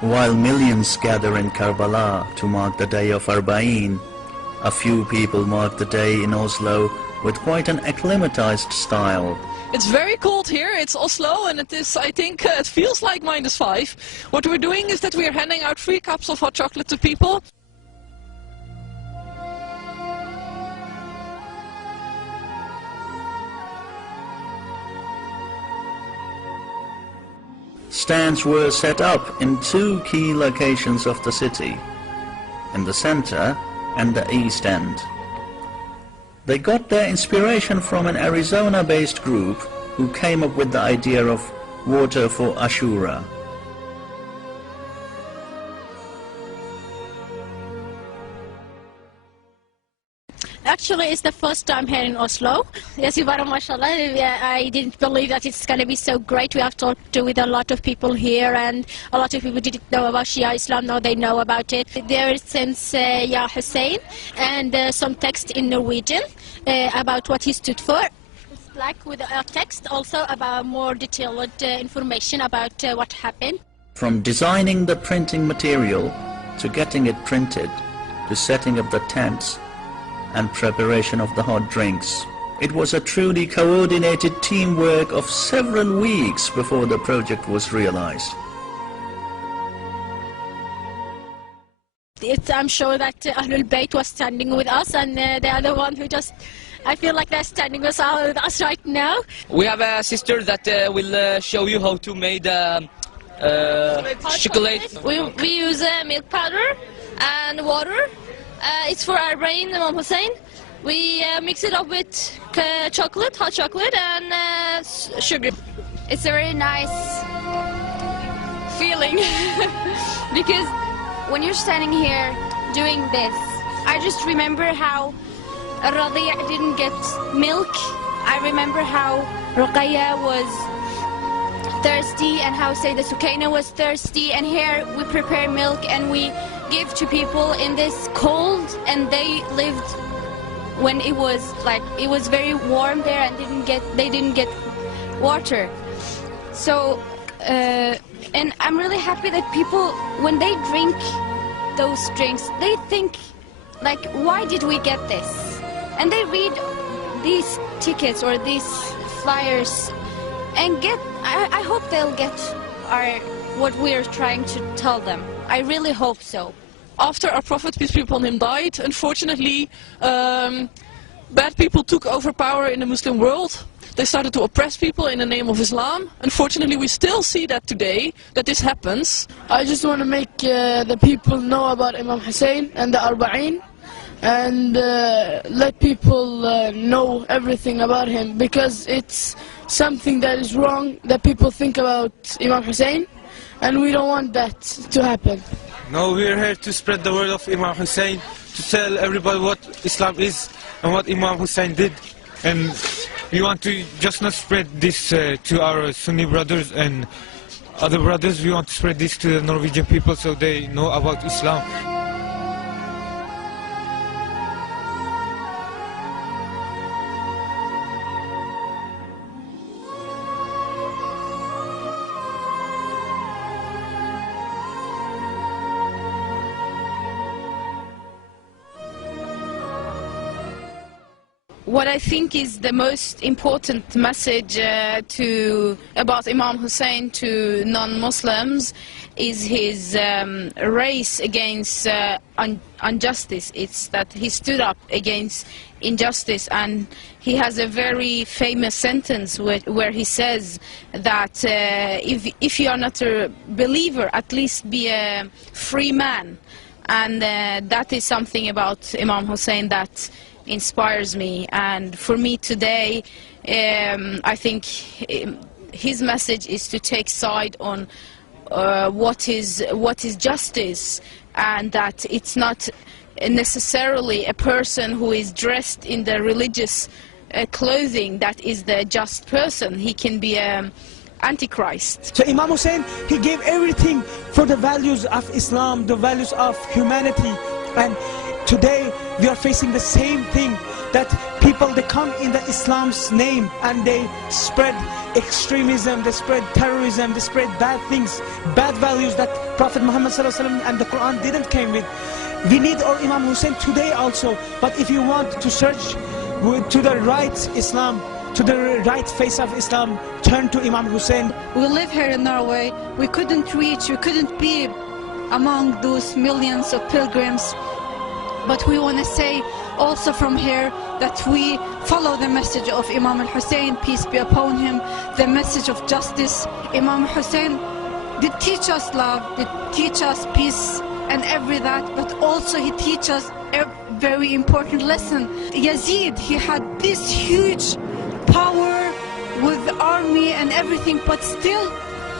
While millions gather in Karbala to mark the day of Arba'in, a few people mark the day in Oslo with quite an acclimatized style. It's very cold here, it's Oslo, and it is, I think, it feels like -5. What we're doing is that we're handing out free cups of hot chocolate to people. Stands were set up in 2 key locations of the city, in the center and the east end. They got their inspiration from an Arizona-based group who came up with the idea of water for Ashura. Actually, it's the first time here in Oslo. Yes, mashallah. I didn't believe that it's going to be so great. We have talked with a lot of people here, and a lot of people didn't know about Shia Islam. Now they know about it. There is since Ya Hussein, and some text in Norwegian about what he stood for. It's black with a text also about more detailed information about what happened. From designing the printing material to getting it printed to setting up the tents and preparation of the hot drinks, it was a truly coordinated teamwork of several weeks before the project was realized. I'm sure that Ahlul Bayt was standing with us, and they are the one who just, I feel like they're standing with us right now. We have a sister that will show you how to make chocolate. We use milk powder and water. It's for our brain, Imam Hussein. We mix it up with chocolate, hot chocolate, and sugar. It's a very nice feeling because when you're standing here doing this, I just remember how Radi' didn't get milk. I remember how Ruqayya was thirsty and how Sayyidah Sukaina was thirsty, and here we prepare milk and we give to people in this cold, and they lived when it was very warm there and they didn't get water. So and I'm really happy that people, when they drink those drinks, they think like, why did we get this? And they read these tickets or these flyers and I hope they'll get what we're trying to tell them. I really hope so. After our Prophet, peace be upon him, died, unfortunately, bad people took over power in the Muslim world. They started to oppress people in the name of Islam. Unfortunately, we still see that today, that this happens. I just want to make the people know about Imam Hussein and the Arba'in, and let people know everything about him, because it's something that is wrong that people think about Imam Hussein, and we don't want that to happen. No, we're here to spread the word of Imam Hussein, to tell everybody what Islam is and what Imam Hussein did. And we want to just not spread this to our Sunni brothers and other brothers. We want to spread this to the Norwegian people so they know about Islam. What I think is the most important message about Imam Hussein to non-Muslims is his race against injustice. It's that he stood up against injustice, and he has a very famous sentence where he says that if you are not a believer, at least be a free man. And that is something about Imam Hussein that inspires me, and for me today I think his message is to take side on what is justice, and that it's not necessarily a person who is dressed in the religious clothing that is the just person. He can be an antichrist. So Imam Hussein, he gave everything for the values of Islam, the values of humanity, and today we are facing the same thing, that people, they come in the Islam's name and they spread extremism, they spread terrorism, they spread bad things, bad values that Prophet Muhammad ﷺ and the Quran didn't came with. We need our Imam Hussein today also, but if you want to search to the right Islam, to the right face of Islam, turn to Imam Hussein. We live here in Norway. We couldn't reach, we couldn't be among those millions of pilgrims. But we want to say also from here that we follow the message of Imam al-Hussein, peace be upon him, the message of justice. Imam Hussein did teach us love, did teach us peace and every that, but also he teaches us a very important lesson. Yazid, he had this huge power with the army and everything, but still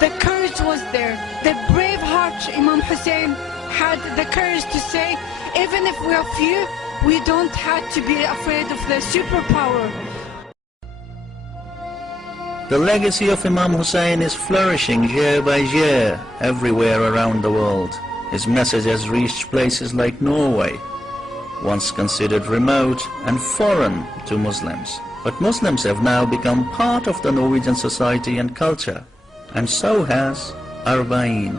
the courage was there. The brave heart Imam Hussein had the courage to say, even if we are few, we don't have to be afraid of the superpower. The legacy of Imam Hussein is flourishing year by year everywhere around the world. His message has reached places like Norway, once considered remote and foreign to Muslims. But Muslims have now become part of the Norwegian society and culture, and so has Arba'in.